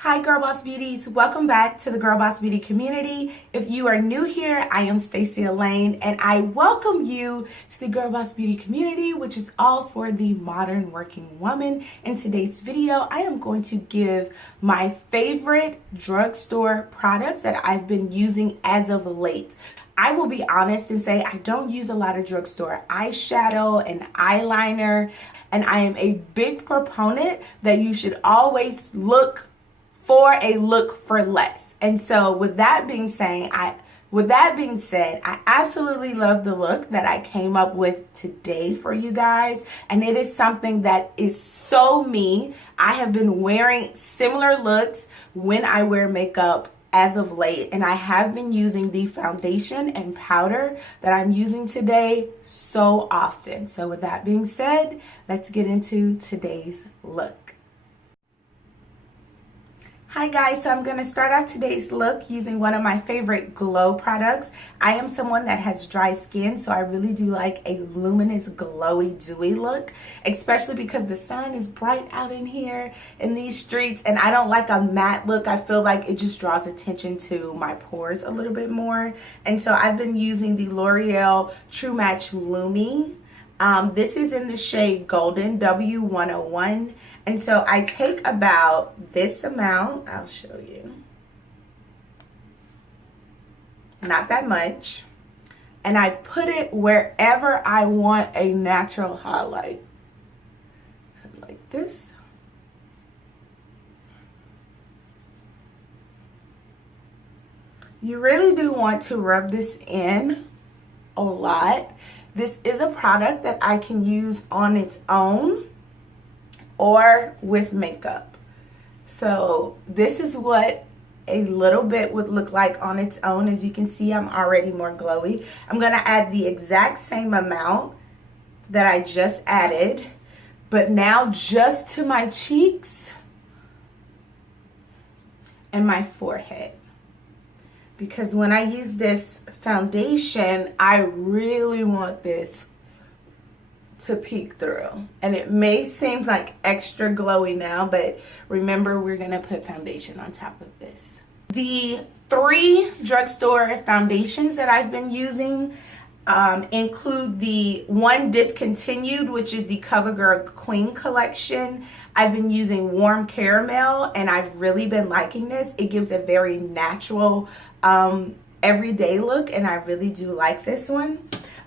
Hi Girl Boss Beauties, welcome back to the Girl Boss Beauty community. If you are new here, I am Stacey Elaine and I welcome you to the Girl Boss Beauty community, which is all for the modern working woman. In today's video, I am going to give my favorite drugstore products that I've been using as of late. I will be honest and say I don't use a lot of drugstore eyeshadow and eyeliner, and I am a big proponent that you should always look for less. And so with that being said, I absolutely love the look that I came up with today for you guys. And it is something that is so me. I have been wearing similar looks when I wear makeup as of late. And I have been using the foundation and powder that I'm using today so often. So with that being said, let's get into today's look. Hi guys, so I'm going to start off today's look using one of my favorite glow products. I am someone that has dry skin, so I really do like a luminous, glowy, dewy look, especially because the sun is bright out in here in these streets, and I don't like a matte look. I feel like it just draws attention to my pores a little bit more, and so I've been using the L'Oreal True Match Lumi. This is in the shade Golden W101. And so I take about this amount, I'll show you, not that much, and I put it wherever I want a natural highlight, like this. You really do want to rub this in a lot. This is a product that I can use on its own or with makeup. So this is what a little bit would look like on its own. As you can see, I'm already more glowy. I'm gonna add the exact same amount that I just added, but now just to my cheeks and my forehead. Because when I use this foundation, I really want this to peek through. And it may seem like extra glowy now, but remember, we're gonna put foundation on top of this. The 3 drugstore foundations that I've been using include the one discontinued, which is the CoverGirl Queen collection. I've been using Warm Caramel, and I've really been liking this. It gives a very natural, everyday look, and I really do like this one.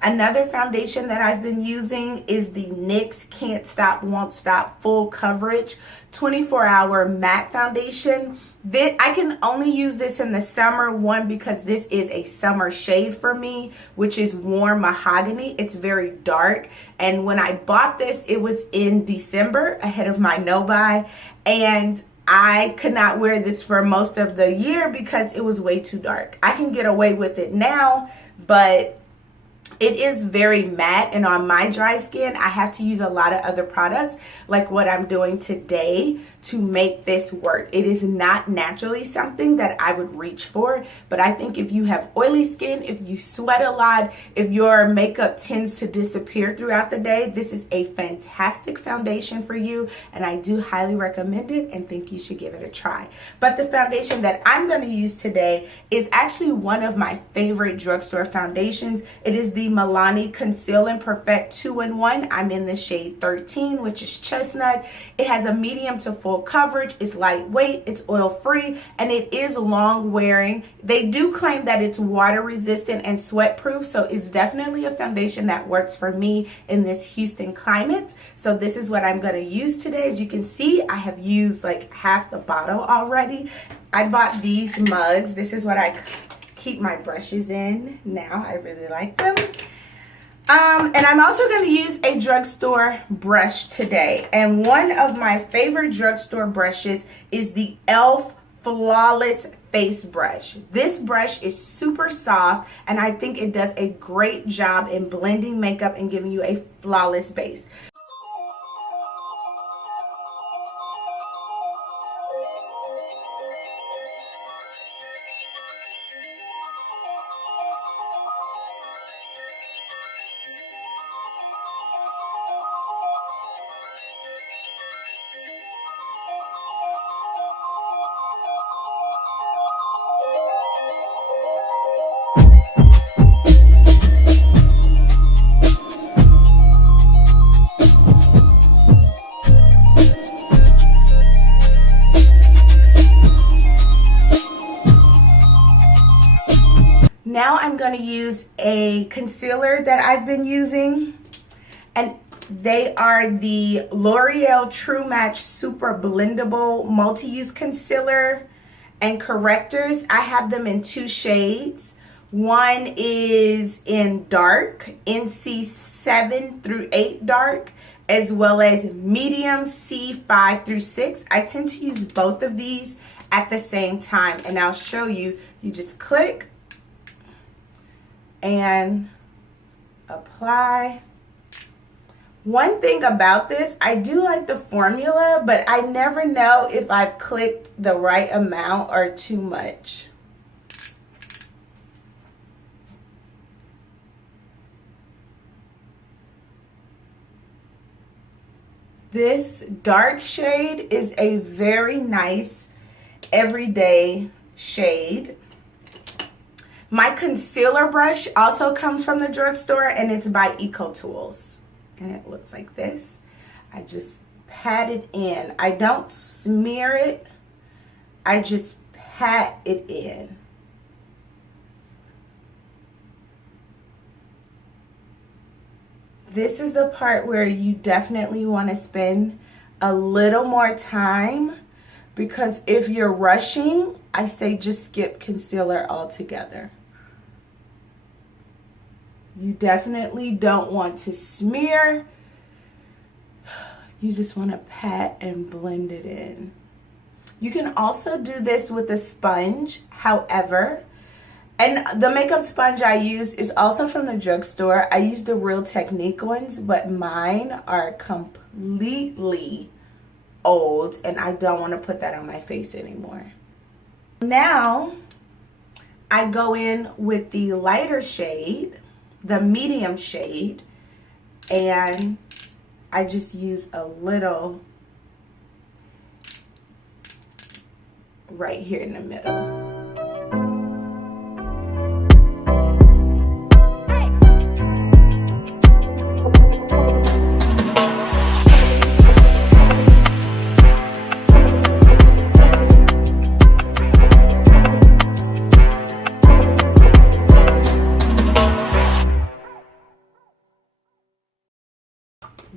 Another foundation that I've been using is the NYX Can't Stop, Won't Stop Full Coverage 24-Hour Matte Foundation. I can only use this in the summer, one, because this is a summer shade for me, which is Warm Mahogany. It's very dark. And when I bought this, it was in December, ahead of my no-buy. And I could not wear this for most of the year because it was way too dark. I can get away with it now, but it is very matte, and on my dry skin, I have to use a lot of other products like what I'm doing today to make this work. It is not naturally something that I would reach for, but I think if you have oily skin, if you sweat a lot, if your makeup tends to disappear throughout the day, this is a fantastic foundation for you, and I do highly recommend it and think you should give it a try. But the foundation that I'm going to use today is actually one of my favorite drugstore foundations. It is the Milani Conceal and Perfect 2-in-1. I'm in the shade 13, which is chestnut. It has a medium to full coverage. It's lightweight, it's oil free, and it is long wearing. They do claim that it's water resistant and sweat proof, so it's definitely a foundation that works for me in this Houston climate. So this is what I'm going to use today. As you can see, I have used like half the bottle already. I bought these mugs. This is what I keep my brushes in now. I really like them. And I'm also going to use a drugstore brush today. And one of my favorite drugstore brushes is the e.l.f. Flawless Face Brush. This brush is super soft, and I think it does a great job in blending makeup and giving you a flawless base. Now I'm going to use a concealer that I've been using, and they are the L'Oreal True Match Super Blendable Multi-Use Concealer and Correctors. I have them in 2 shades. One is in dark, NC 7 through 8 dark, as well as medium C5 through 6. I tend to use both of these at the same time, and I'll show you. You just click and apply. One thing about this, I do like the formula, but I never know if I've clicked the right amount or too much. This dark shade is a very nice everyday shade. My concealer brush also comes from the drugstore, and it's by EcoTools. And it looks like this. I just pat it in. I don't smear it. I just pat it in. This is the part where you definitely want to spend a little more time, because if you're rushing, I say just skip concealer altogether. You definitely don't want to smear. You just want to pat and blend it in. You can also do this with a sponge, however. And the makeup sponge I use is also from the drugstore. I use the Real Technique ones, but mine are completely old, and I don't want to put that on my face anymore. Now, I go in with the lighter shade, the medium shade, and I just use a little right here in the middle.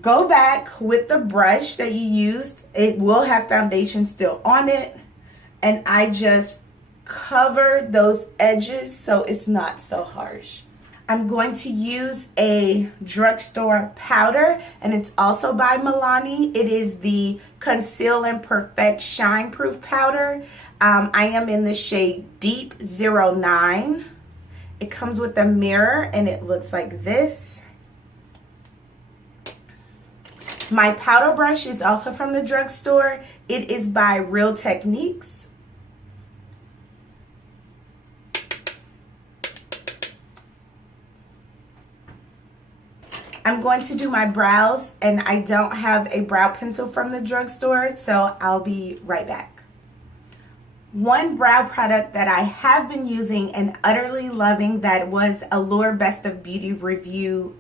Go back with the brush that you used. It will have foundation still on it. And I just cover those edges so it's not so harsh. I'm going to use a drugstore powder, and it's also by Milani. It is the Conceal and Perfect Shine Proof Powder. I am in the shade Deep 09. It comes with a mirror, and it looks like this. My powder brush is also from the drugstore. It is by Real Techniques. I'm going to do my brows, and I don't have a brow pencil from the drugstore, so I'll be right back. One brow product that I have been using and utterly loving, that was Allure Best of Beauty review,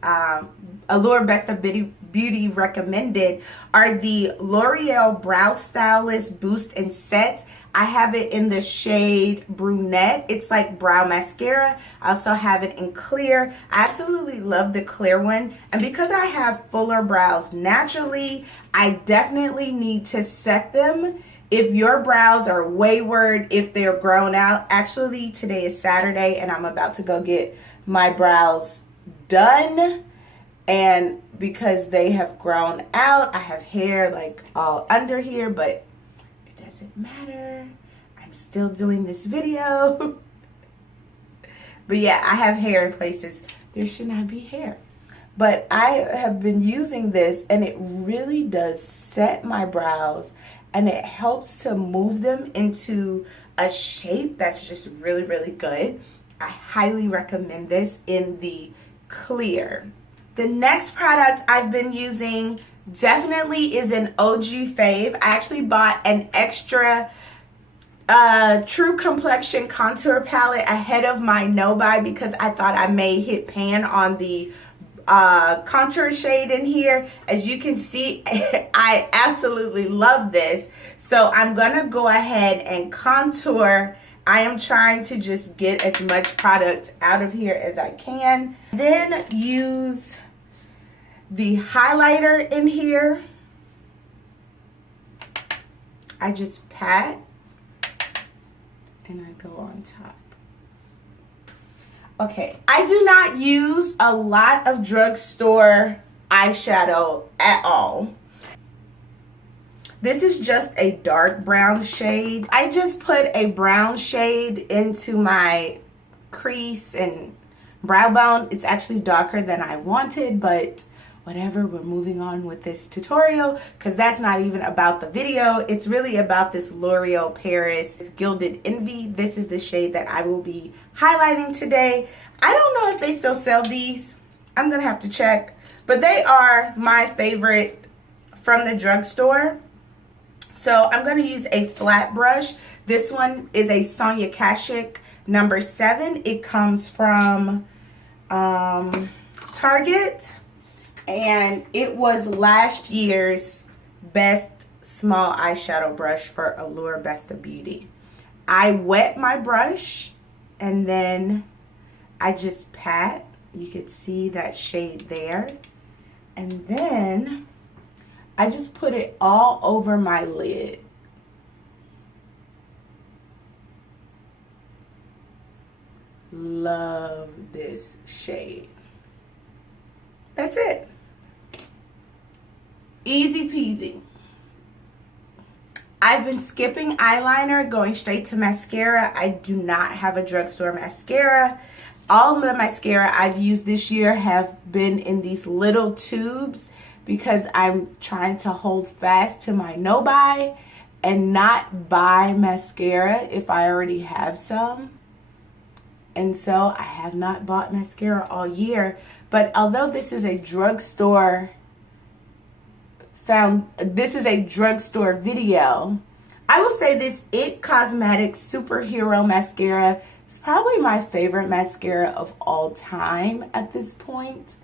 Allure Best of Beauty recommended, are the L'Oreal Brow Stylist Boost and Set. I have it in the shade Brunette. It's like brow mascara. I also have it in clear. I absolutely love the clear one. And because I have fuller brows naturally, I definitely need to set them. If your brows are wayward, if they're grown out, actually today is Saturday and I'm about to go get my brows done. And because they have grown out, I have hair like all under here, but it doesn't matter. I'm still doing this video. But yeah, I have hair in places there should not be hair. But I have been using this, and it really does set my brows, and it helps to move them into a shape that's just really, really good. I highly recommend this in the clear. The next product I've been using definitely is an OG fave. I actually bought an extra True Complexion contour palette ahead of my no-buy because I thought I may hit pan on the contour shade in here. As you can see, I absolutely love this. So I'm gonna go ahead and contour I am trying to just get as much product out of here as I can. Then use the highlighter in here. I just pat and I go on top. Okay, I do not use a lot of drugstore eyeshadow at all. This is just a dark brown shade. I just put a brown shade into my crease and brow bone. It's actually darker than I wanted, but whatever, we're moving on with this tutorial because that's not even about the video. It's really about this L'Oreal Paris Gilded Envy. This is the shade that I will be highlighting today. I don't know if they still sell these. I'm gonna have to check, but they are my favorite from the drugstore. So I'm gonna use a flat brush. This one is a Sonia Kashuk number 7. It comes from Target. And it was last year's best small eyeshadow brush for Allure Best of Beauty. I wet my brush and then I just pat. You could see that shade there. And then I just put it all over my lid. Love this shade. That's it. Easy peasy. I've been skipping eyeliner, going straight to mascara. I do not have a drugstore mascara. All of the mascara I've used this year have been in these little tubes because I'm trying to hold fast to my no-buy and not buy mascara if I already have some. And so I have not bought mascara all year. But although this is a drugstore video, I will say this IT Cosmetics Superhero Mascara is probably my favorite mascara of all time at this point.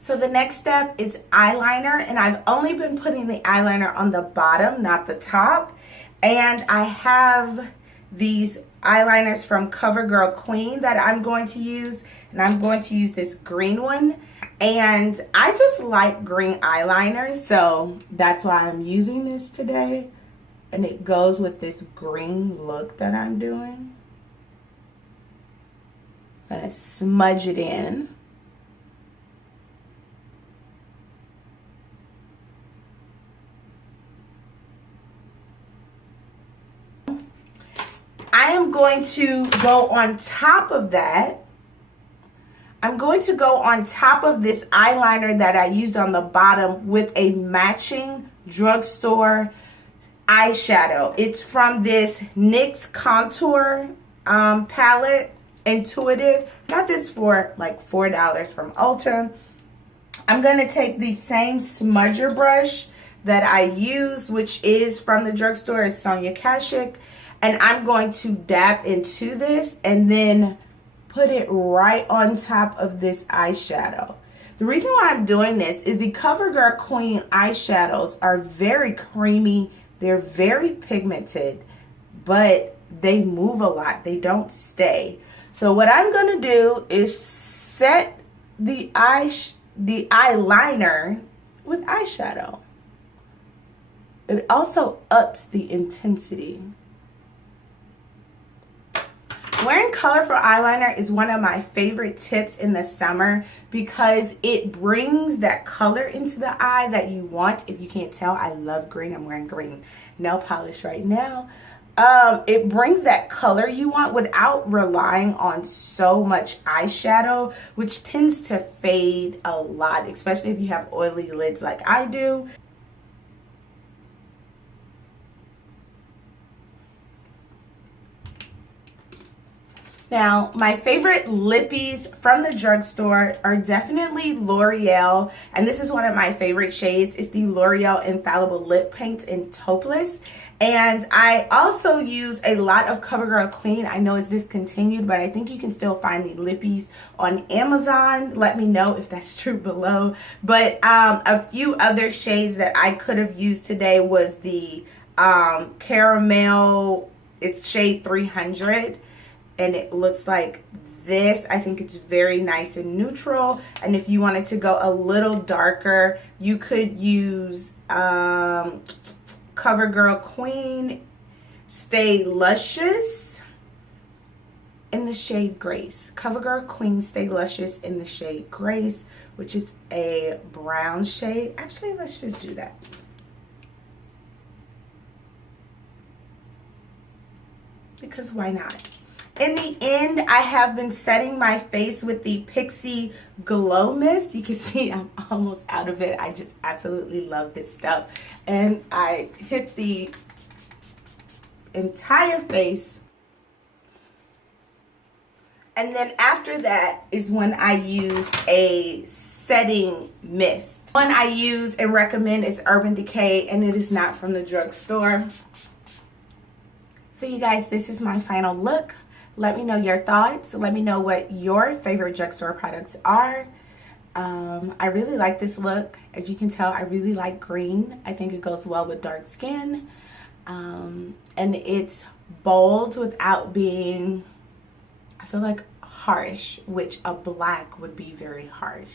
So the next step is eyeliner, and I've only been putting the eyeliner on the bottom, not the top. And I have these eyeliners from CoverGirl Queen that I'm going to use, and I'm going to use this green one. And I just like green eyeliner, so that's why I'm using this today. And it goes with this green look that I'm doing. I'm gonna smudge it in. I am going to go on top of that. I'm going to go on top of this eyeliner that I used on the bottom with a matching drugstore eyeshadow. It's from this NYX Contour palette, Intuitive. Got this for like $4 from Ulta. I'm going to take the same smudger brush that I use, which is from the drugstore, is Sonia Kashuk. And I'm going to dab into this and then put it right on top of this eyeshadow. The reason why I'm doing this is the CoverGirl Queen eyeshadows are very creamy. They're very pigmented, but they move a lot. They don't stay. So what I'm going to do is set the eyeliner with eyeshadow. It also ups the intensity. Wearing colorful eyeliner is one of my favorite tips in the summer because it brings that color into the eye that you want. If you can't tell, I love green. I'm wearing green nail polish right now. It brings that color you want without relying on so much eyeshadow, which tends to fade a lot, especially if you have oily lids like I do. Now, my favorite lippies from the drugstore are definitely L'Oreal, and this is one of my favorite shades. It's the L'Oreal Infallible Lip Paint in Taupeless. And I also use a lot of CoverGirl Queen. I know it's discontinued, but I think you can still find the lippies on Amazon. Let me know if that's true below. But a few other shades that I could have used today was the caramel it's shade 300, and it looks like this. I think it's very nice and neutral. And if you wanted to go a little darker, you could use CoverGirl Queen Stay Luscious in the shade Grace. CoverGirl Queen Stay Luscious in the shade Grace, which is a brown shade. Actually, let's just do that. Because why not? In the end, I have been setting my face with the Pixie Glow Mist. You can see I'm almost out of it. I just absolutely love this stuff. And I hit the entire face. And then after that is when I use a setting mist. One I use and recommend is Urban Decay, and it is not from the drugstore. So you guys, this is my final look. Let me know your thoughts. Let me know what your favorite drugstore products are. I really like this look. As you can tell, I really like green. I think it goes well with dark skin. And it's bold without being, I feel like, harsh, which a black would be very harsh.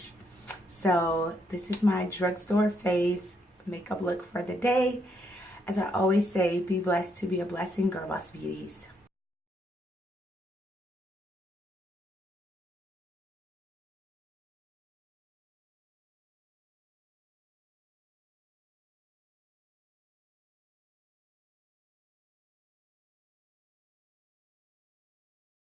So this is my drugstore faves makeup look for the day. As I always say, be blessed to be a blessing, Girl Boss Beauties.